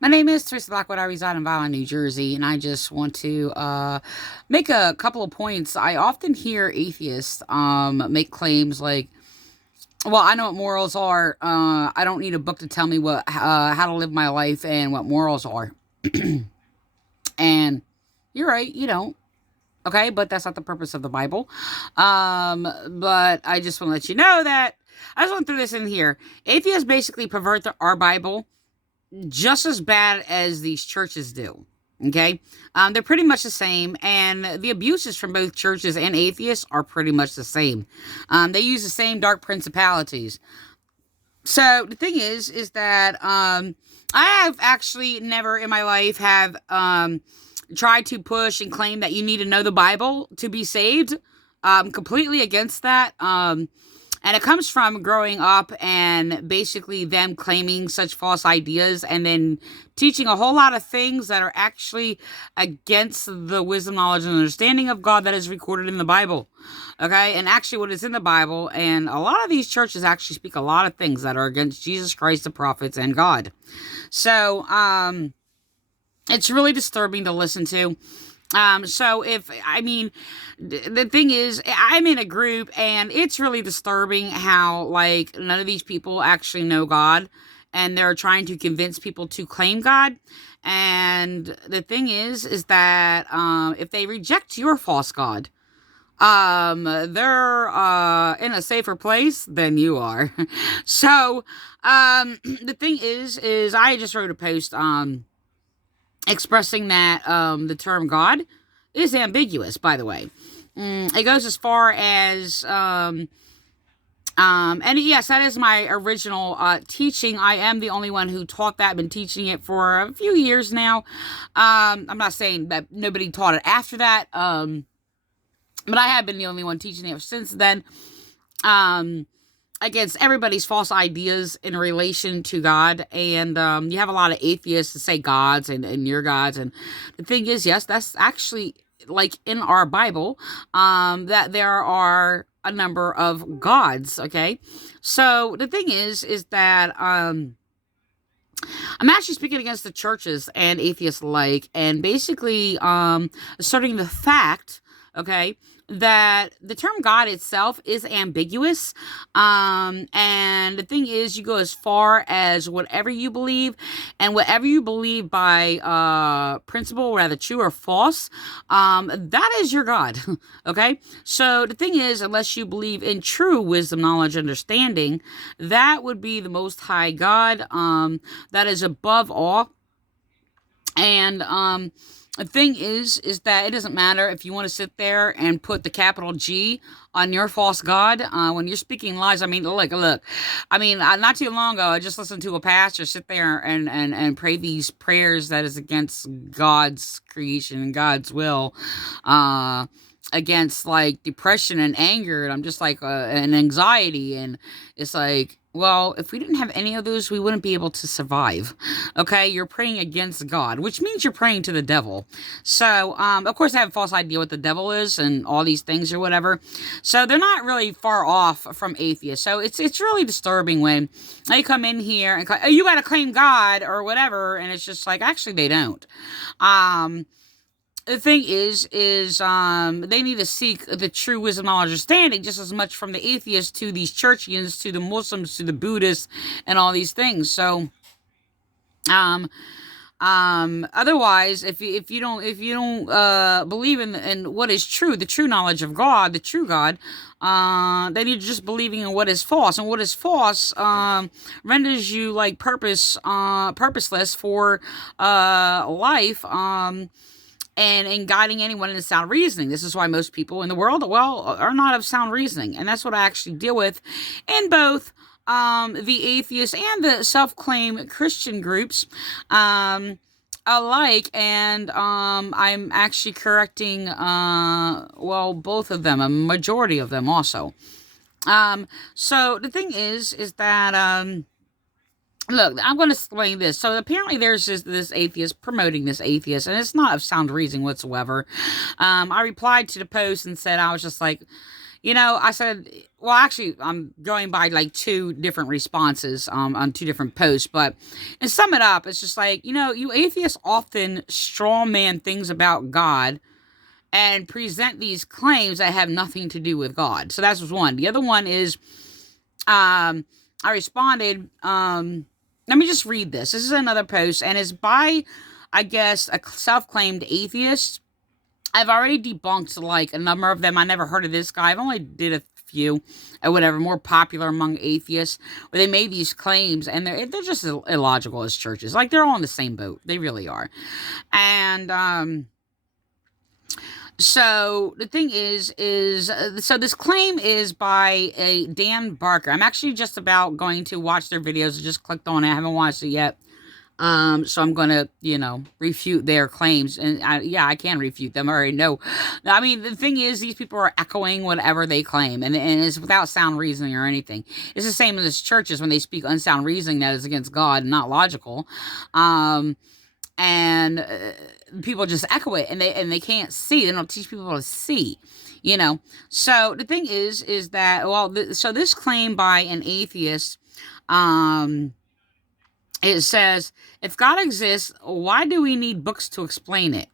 My name is Teresa Blackwood. I reside in Violin, New Jersey, and I just want to make a couple of points. I often hear atheists make claims like, "Well, I know what morals are. I don't need a book to tell me what how to live my life and what morals are." And you're right, you don't. Okay, but that's not the purpose of the Bible. But I just want to let you know that I just want to throw this in here. Atheists basically pervert our Bible just as bad as these churches do. Okay, they're pretty much the same, and the abuses from both churches and atheists are pretty much the same. They use the same dark principalities. So the thing is that I have actually never in my life have tried to push and claim that you need to know the Bible to be saved. Completely against that. And it comes from growing up and basically them claiming such false ideas and then teaching a whole lot of things that are actually against the wisdom, knowledge, and understanding of God that is recorded in the Bible. Okay? And actually what is in the Bible. And a lot of these churches actually speak a lot of things that are against Jesus Christ, the prophets, and God. So, it's really disturbing to listen to. So if, I mean, the thing is, I'm in a group and it's really disturbing how, like, none of these people actually know God and they're trying to convince people to claim God. And the thing is that, if they reject your false God, they're, in a safer place than you are. So, the thing is I just wrote a post, expressing that the term God is ambiguous, by the way. It goes as far as, and yes, that is my original teaching. I am the only one who taught that. I've been teaching it for a few years now. I'm not saying that nobody taught it after that, but I have been the only one teaching it since then. Against everybody's false ideas in relation to God. And you have a lot of atheists that say gods and your gods. And the thing is, yes, that's actually like in our Bible, that there are a number of gods. Okay. So the thing is that, I'm actually speaking against the churches and atheists alike, and basically asserting the fact, okay, that the term God itself is ambiguous. And the thing is, you go as far as whatever you believe, and whatever you believe by principle, whether true or false, that is your God. Okay? So the thing is, unless you believe in true wisdom, knowledge, understanding, that would be the most high God, that is above all. And the thing is that it doesn't matter if you want to sit there and put the capital G on your false God when you're speaking lies. I mean, look. I mean, not too long ago, I just listened to a pastor sit there and pray these prayers that is against God's creation and God's will, against like depression and anger, and I'm just like, and anxiety, and it's like, well, if we didn't have any of those, we wouldn't be able to survive. Okay, you're praying against God, which means you're praying to the devil. So, of course, I have a false idea what the devil is and all these things or whatever. So they're not really far off from atheists. So it's really disturbing when they come in here and oh, you got to claim God or whatever, and it's just like, actually they don't. The thing is they need to seek the true wisdom and understanding just as much from the atheists to these churchians to the Muslims to the Buddhists and all these things. So um otherwise, if you don't believe in what is true, the true knowledge of God, the true God, then you're just believing in what is false, and what is false renders you like purposeless for life, and guiding anyone into sound reasoning. This is why most people in the world, well, are not of sound reasoning. And that's what I actually deal with in both the atheist and the self-claimed Christian groups alike. And I'm actually correcting, well, both of them, a majority of them also. So the thing is that, look, I'm going to explain this. So apparently there's this atheist promoting this atheist, and it's not of sound reasoning whatsoever. I replied to the post and said, I was just like, I said, well, actually, I'm going by like two different responses on two different posts, but and sum it up, it's just like, you atheists often straw man things about God and present these claims that have nothing to do with God. So that's one. The other one is, I responded, let me just read this. This is another post, and it's by, I guess, a self-claimed atheist. I've already debunked like a number of them. I never heard of this guy. I've only did a few or whatever, more popular among atheists, where they made these claims, and they're just illogical as churches. Like, they're all in the same boat. They really are. And so the thing is so this claim is by a Dan Barker. I'm actually just about going to watch their videos. I just clicked on it. I haven't watched it yet. So I'm going to, refute their claims. And I can refute them. I already know. I mean, the thing is, these people are echoing whatever they claim, and it's without sound reasoning or anything. It's the same as churches when they speak unsound reasoning that is against God and not logical. And people just echo it, and they can't see. They don't teach people to see, So the thing is that, so this claim by an atheist, it says, if God exists, why do we need books to explain it?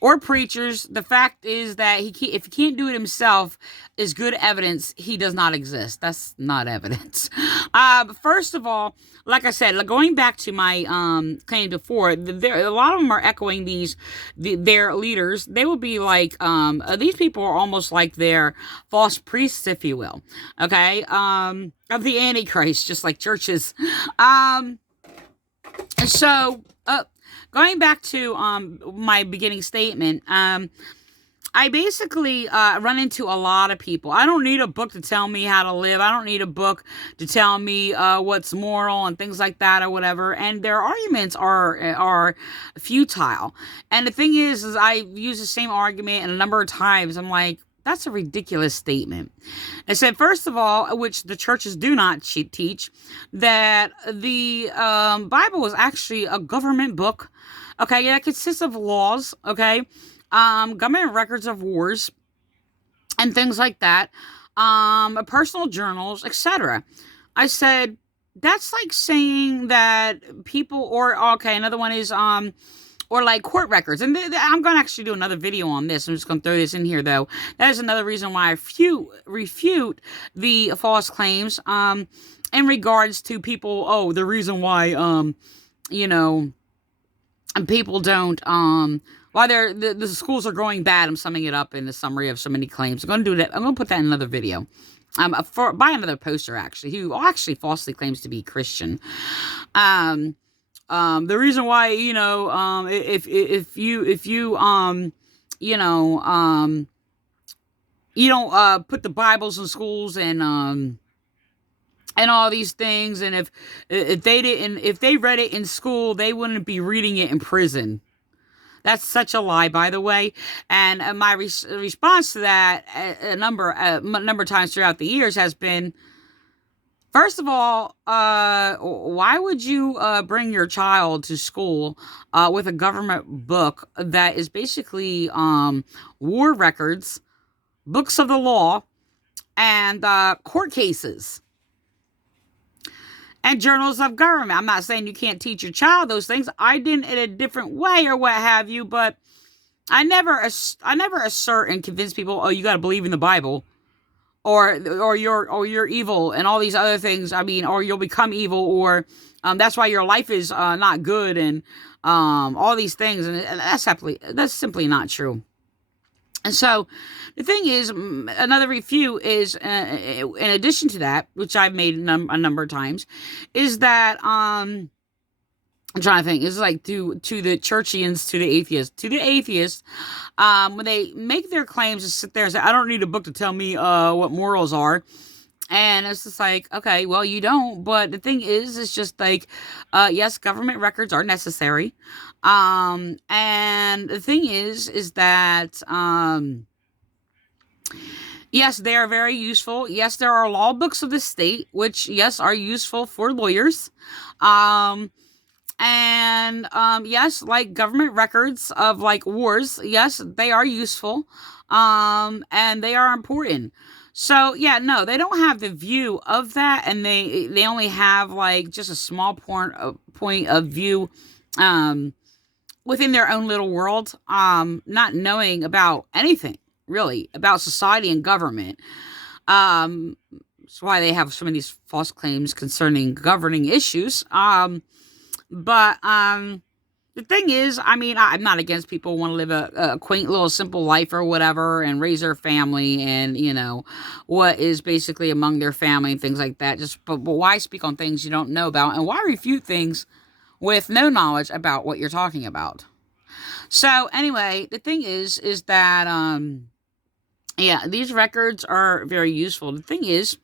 Or preachers, the fact is that if he can't do it himself, is good evidence he does not exist. That's not evidence. But first of all, like I said, going back to my claim before, a lot of them are echoing their leaders. They will be like, these people are almost like their false priests, if you will, okay, of the Antichrist, just like churches. So, going back to my beginning statement, I basically run into a lot of people. I don't need a book to tell me how to live. I don't need a book to tell me what's moral and things like that or whatever. And their arguments are futile. And the thing is I use the same argument and a number of times. I'm like, that's a ridiculous statement. I said, first of all, which the churches do not teach, that the Bible is actually a government book. Okay, it consists of laws, okay, government records of wars and things like that, personal journals, etc. I said, that's like saying that people, another one is, or like court records. And I'm going to actually do another video on this. I'm just going to throw this in here, though. That is another reason why I refute the false claims in regards to people. The reason why, people don't, why the schools are going bad. I'm summing it up in the summary of so many claims. I'm going to do that. I'm going to put that in another video. By another poster, actually, who actually falsely claims to be Christian. The reason why, if you don't put the Bibles in schools and all these things, and if they read it in school, they wouldn't be reading it in prison. That's such a lie, by the way. And my response to that a number of times throughout the years has been, first of all, why would you bring your child to school with a government book that is basically war records, books of the law, and court cases, and journals of government? I'm not saying you can't teach your child those things. I didn't in a different way or what have you, but I never assert and convince people, you got to believe in the Bible. Or you're evil and all these other things. I mean, or you'll become evil, or that's why your life is not good, and all these things. And that's simply not true. And so the thing is, another refute is, in addition to that, which I've made a number of times, is that I'm trying to think. It's like to the churchians, to the atheists, when they make their claims, just sit there and say, I don't need a book to tell me what morals are. And it's just like, okay, well, you don't. But the thing is, it's just like, yes, government records are necessary. And the thing is that, yes, they are very useful. Yes, there are law books of the state, which, yes, are useful for lawyers. And yes, like government records of like wars, yes, they are useful, and they are important. So yeah, no, they don't have the view of that, and they only have like just a small point of view, um, within their own little world, not knowing about anything really about society and government. That's why they have so many false claims concerning governing issues. But the thing is, I mean, I'm not against people who want to live a quaint little simple life or whatever and raise their family and, what is basically among their family and things like that. But why speak on things you don't know about, and why refute things with no knowledge about what you're talking about? So anyway, the thing is that, yeah, these records are very useful. The thing is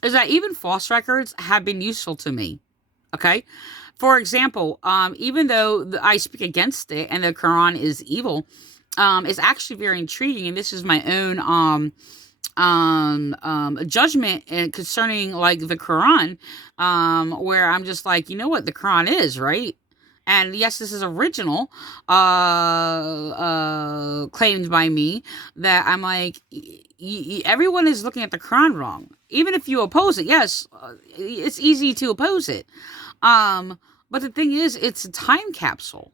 that even false records have been useful to me. Okay. For example, even though I speak against it and the Quran is evil, it's actually very intriguing. And this is my own judgment concerning like the Quran, where I'm just like, you know what the Quran is, right? And yes, this is original, claimed by me, that I'm like, everyone is looking at the Quran wrong. Even if you oppose it, yes, it's easy to oppose it. But the thing is, it's a time capsule.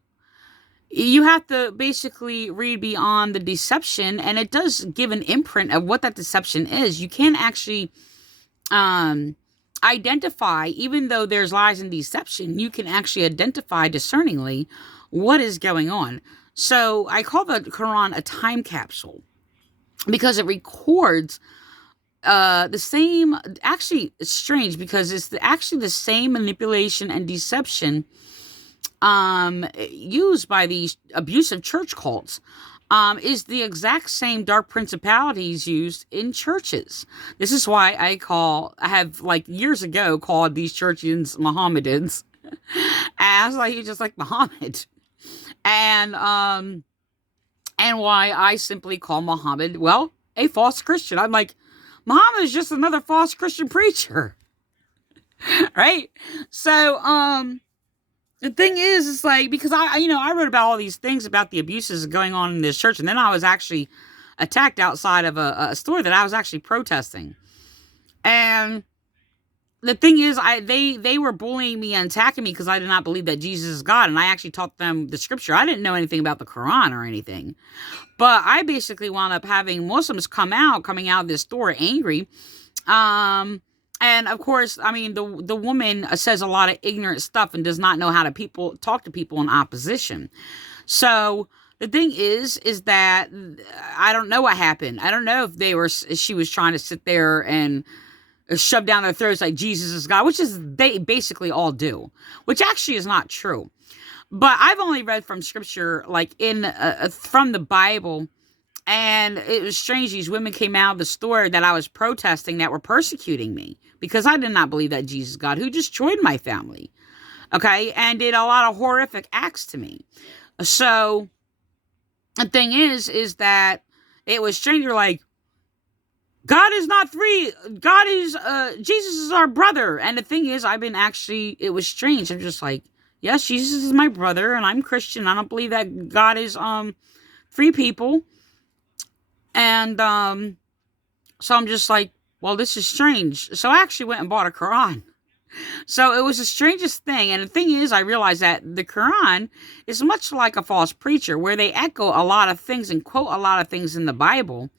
You have to basically read beyond the deception, and it does give an imprint of what that deception is. You can't actually identify, even though there's lies and deception, you can actually identify discerningly what is going on. So I call the Quran a time capsule because it records the same. Actually, it's strange because it's actually the same manipulation and deception used by these abusive church cults, is the exact same dark principalities used in churches. This is why I have like years ago called these churches Mohammedans. As like you just like Muhammad. And why I simply call Muhammad, well, a false Christian. I'm like, Muhammad is just another false Christian preacher. Right? So, the thing is, it's like, because I wrote about all these things about the abuses going on in this church, and then I was actually attacked outside of a store that I was actually protesting. And the thing is, they were bullying me and attacking me because I did not believe that Jesus is God, and I actually taught them the scripture. I didn't know anything about the Quran or anything. But I basically wound up having Muslims coming out of this store angry. And of course, I mean, the woman says a lot of ignorant stuff and does not know how to talk to people in opposition. So the thing is that I don't know what happened. I don't know if she was trying to sit there and shove down their throats like Jesus is God, which is they basically all do, which actually is not true. But I've only read from scripture, like from the Bible. And it was strange. These women came out of the store that I was protesting that were persecuting me because I did not believe that Jesus is God, who destroyed my family. Okay. And did a lot of horrific acts to me. So the thing is that it was strange. You're like, God is not three. God is, Jesus is our brother. And the thing is, it was strange. I'm just like, yes, Jesus is my brother and I'm Christian. I don't believe that God is, three people. And so I'm just like, well, this is strange. So I actually went and bought a Quran. So it was the strangest thing. And the thing is, I realized that the Quran is much like a false preacher, where they echo a lot of things and quote a lot of things in the Bible,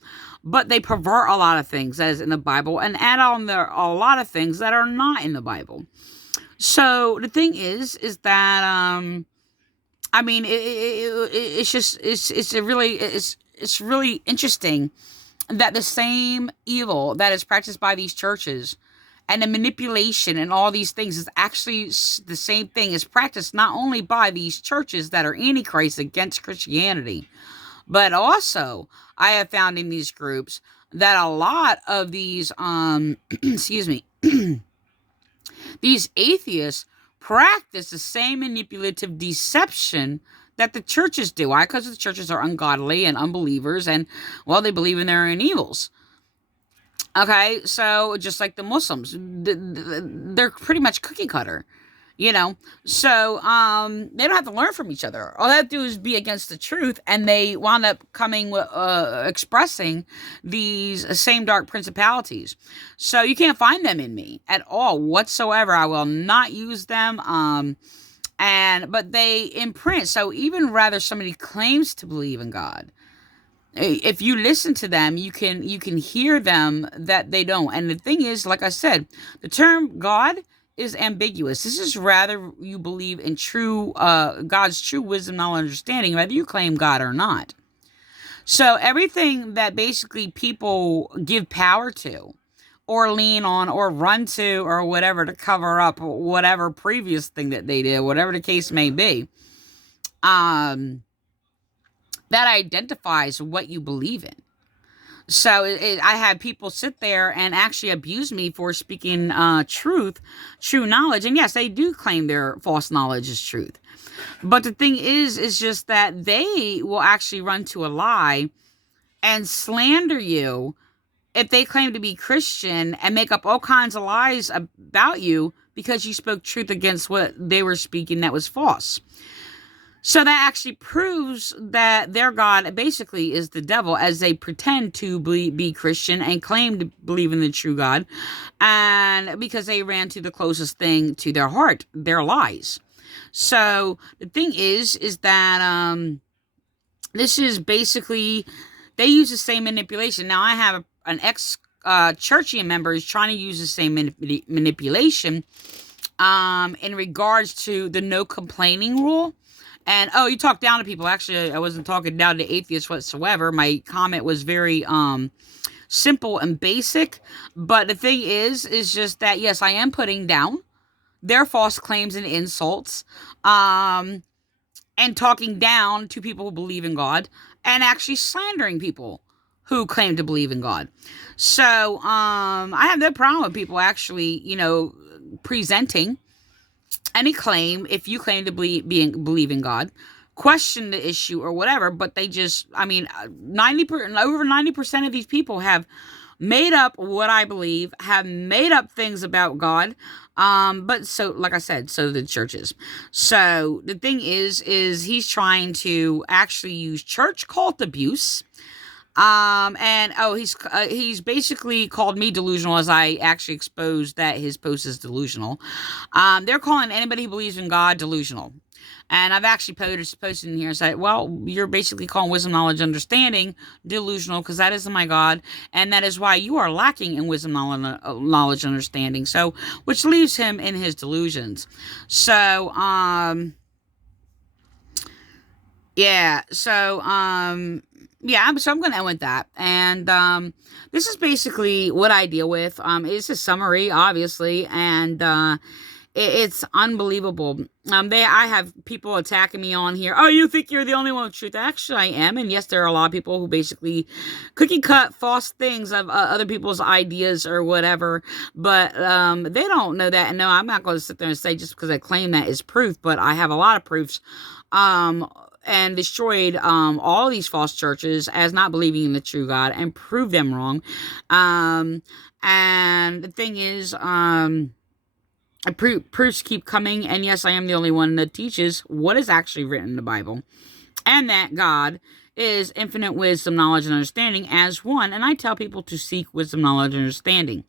but they pervert a lot of things that is in the Bible and add on there a lot of things that are not in the Bible. So the thing is that I mean, it's really interesting that the same evil that is practiced by these churches and the manipulation and all these things is actually the same thing is practiced not only by these churches that are antichrist against Christianity, but also I have found in these groups that a lot of these, excuse me, these atheists practice the same manipulative deception that the churches do. Why? Because the churches are ungodly and unbelievers, and, well, they believe in their own evils. Okay, so just like the Muslims, they're pretty much cookie cutter. you know. So they don't have to learn from each other. All they have to do is be against the truth, and they wound up coming with expressing these same dark principalities. So you can't find them in me at all whatsoever. I will not use them. But they imprint. So even rather somebody claims to believe in God, if you listen to them, you can hear them that they don't. And the thing is, like I said, the term God is ambiguous. This is rather you believe in true God's true wisdom, knowledge, understanding, whether you claim God or not. So everything that basically people give power to, or lean on, or run to, or whatever, to cover up whatever previous thing that they did, whatever the case may be, um, that identifies what you believe in. So I had people sit there and actually abuse me for speaking true knowledge. And yes, they do claim their false knowledge is truth. But the thing is just that they will actually run to a lie and slander you if they claim to be Christian and make up all kinds of lies about you because you spoke truth against what they were speaking that was false. So that actually proves that their God basically is the devil, as they pretend to be Christian and claim to believe in the true God. And because they ran to the closest thing to their heart, their lies. So the thing is that this is basically, they use the same manipulation. Now I have an ex-churchian member who's trying to use the same manipulation in regards to the no complaining rule. And, oh, you talk down to people. Actually, I wasn't talking down to atheists whatsoever. My comment was very simple and basic. But the thing is just that, yes, I am putting down their false claims and insults, and talking down to people who believe in God, and actually slandering people who claim to believe in God. So I have no problem with people actually, presenting any claim, if you claim to believe in God, question the issue or whatever, but they just, over 90% of these people have made up what I believe, have made up things about God, but so, like I said, so the churches. So the thing is he's trying to actually use church cult abuse. He's basically called me delusional, as I actually exposed that his post is delusional. They're calling anybody who believes in God delusional. And I've actually posted in here and said, well, you're basically calling wisdom, knowledge, understanding delusional, because that isn't my God. And that is why you are lacking in wisdom, knowledge, understanding. So, which leaves him in his delusions. So, I'm going to end with that. And this is basically what I deal with. It's a summary, obviously, and it's unbelievable. I have people attacking me on here. Oh, you think you're the only one with truth? Actually, I am. And yes, there are a lot of people who basically cookie cut false things of other people's ideas or whatever. But they don't know that. And no, I'm not going to sit there and say just because I claim that is proof. But I have a lot of proofs. And destroyed all these false churches as not believing in the true God, and proved them wrong. And the thing is, proofs keep coming, and yes, I am the only one that teaches what is actually written in the Bible, and that God is infinite wisdom, knowledge, and understanding as one. And I tell people to seek wisdom, knowledge, and understanding,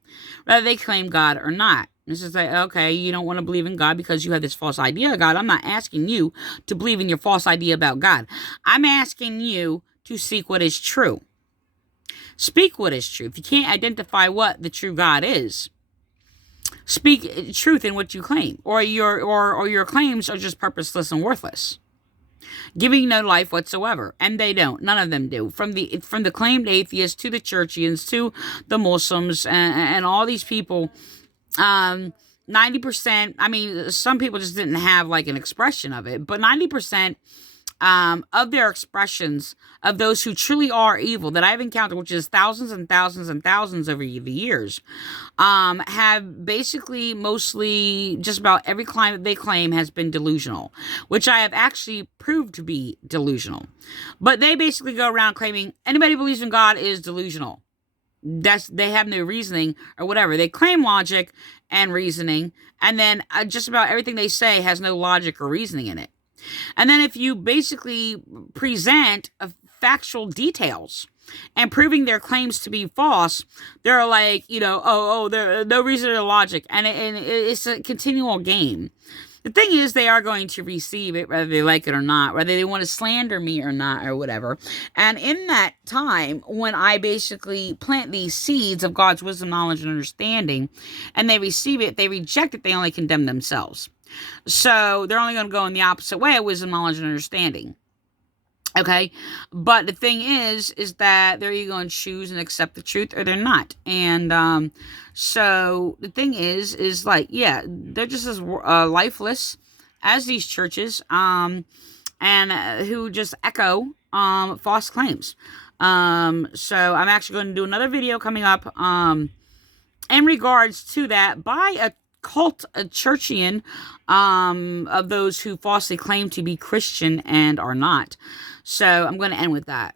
whether they claim God or not. It's just like, okay, you don't want to believe in God because you have this false idea of God. I'm not asking you to believe in your false idea about God. I'm asking you to seek what is true. Speak what is true. If you can't identify what the true God is, speak truth in what you claim, or your claims are just purposeless and worthless, giving no life whatsoever. And they don't. None of them do. From the claimed atheists to the churchians to the Muslims and all these people. 90%, some people just didn't have like an expression of it, but 90% of their expressions of those who truly are evil that I've encountered, which is thousands and thousands and thousands over the years, have basically mostly just about every claim that they claim has been delusional, which I have actually proved to be delusional. But they basically go around claiming anybody who believes in God is delusional. they have no reasoning or whatever. They claim logic and reasoning, and then just about everything they say has no logic or reasoning in it. And then if you basically present factual details and proving their claims to be false, they're like, there's no reason or logic. And it's a continual game. The thing is, they are going to receive it, whether they like it or not, whether they want to slander me or not, or whatever. And in that time, when I basically plant these seeds of God's wisdom, knowledge, and understanding, and they receive it, they reject it, they only condemn themselves. So they're only going to go in the opposite way of wisdom, knowledge, and understanding. Okay, but the thing is that they're either going to choose and accept the truth or they're not. And so the thing is like, yeah, they're just as lifeless as these churches, and who just echo false claims. So I'm actually going to do another video coming up in regards to that by a churchian of those who falsely claim to be Christian and are not. So I'm going to end with that.